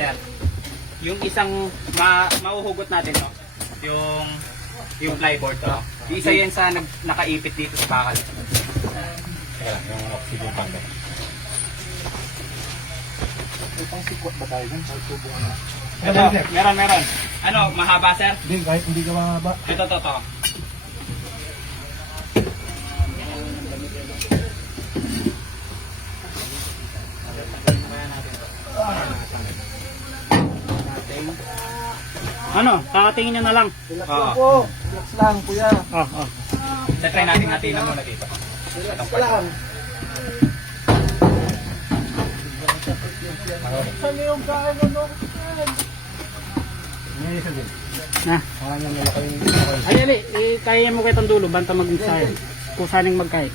sir. Yung isang mauhugot natin, no? Yung flyboard to. Yung isa yan sa nakaipit dito sa bakal. Kaya lang, yung oxygen tank. May pang sikwat ba tayo dyan? Kahit tubo na. Ito, meron. Ano, mahaba sir? Hindi, kahit hindi ka mahaba. Ito. Ano, kakatingin nyo na lang. Relax lang po. Relax lang, kuya. Try natin na muna dito. Relax ka lang. Saan yung kain ano? Hindi isa din. Na. Mga nang nalaki yung... Ay, ali, kaya mo kitang dulo, banta mag-ensayo. Kung saning magkait.